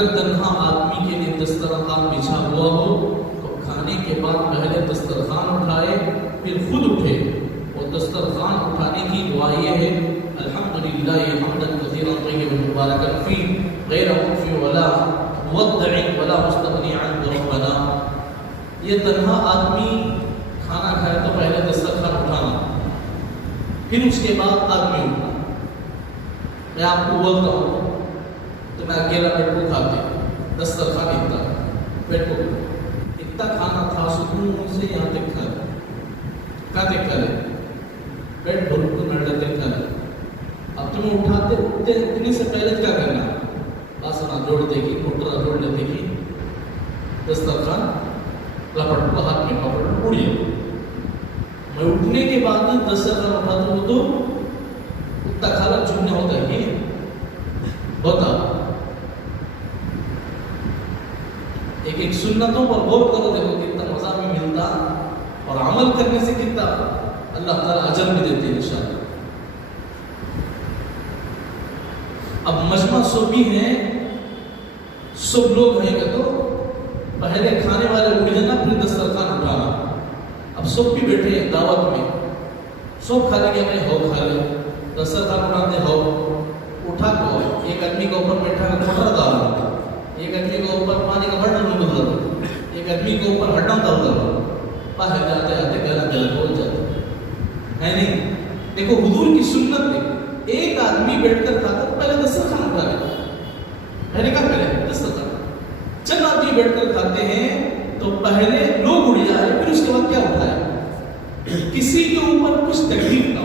اگر تنہا آدمی کے لیے دسترخوان بچھا ہوا ہو تو کھانے کے بعد پہلے دسترخوان اٹھائے پھر خود اٹھے. اور دسترخوان اٹھانے کی دعا یہ ہے الحمدللہ حمدا کثیرا طیبا مبارکا فیہ غیر مکفی ولا مودع ولا مستغنی عنہ ربنا. یہ تنہا آدمی کھانا کھائے تو پہلے دسترخوان اٹھانا پھر اس کے بعد آدمی اٹھنا. میں آپ کو بولتا ہوں تو میں اکیلا بیٹھ کو کھاتے دسترخوان اتنا بیٹھ کو اتنا کھانا تھا سکون سے یہاں تک کھا لے کہاں تک کھا لے بیٹھ بھر کو نڈا تک کھا لے. اب تمہیں اٹھاتے اٹھتے اتنی سے پہلے کیا کرنا باسنا جوڑ دے گی موٹرا جوڑ لیتے گی دسترخوان لپٹ کو ہاتھ میں پکڑ اڑیے. میں اٹھنے کے بعد دسترخوان اٹھاتا ہوں تو اتنا کھانا چننے ہوتا ہے کہ ہوتا. ایک سنتوں پر غور کرو دیکھو کتنا مزہ بھی ملتا اور عمل کرنے سے کتنا اللہ تعالیٰ اجر بھی دیتے ہیں انشاءاللہ. اب مجمع صوبی ہیں سب لوگ ہیں کہ تو پہلے کھانے والے اٹھ جانا پھر دسترخوان اٹھانا. اب سب بھی بیٹھے ہیں دعوت میں سب کھا لیں گے میں ہو کھا لے دسترخوان اٹھاتے ہو اٹھا کو ایک آدمی کے اوپر بیٹھا کر موٹر ڈالا ایک آدمی کے اوپر پانی کا بٹن ڈال ایک آدمی کے اوپر ہڈا ڈال باہر جاتے آتے گلا گلا بول جاتے ہے نہیں. دیکھو حضور کی سنت میں ایک آدمی بیٹھ کر کھاتا تو پہلے دسترخوان اٹھا لیتا. میں نے کہا پہلے دسترخوان چند آدمی بیٹھ کر کھاتے ہیں تو پہلے لوگ اڑ جائے پھر اس کے بعد کیا اٹھائے. کسی کے اوپر کچھ تکلیف نہ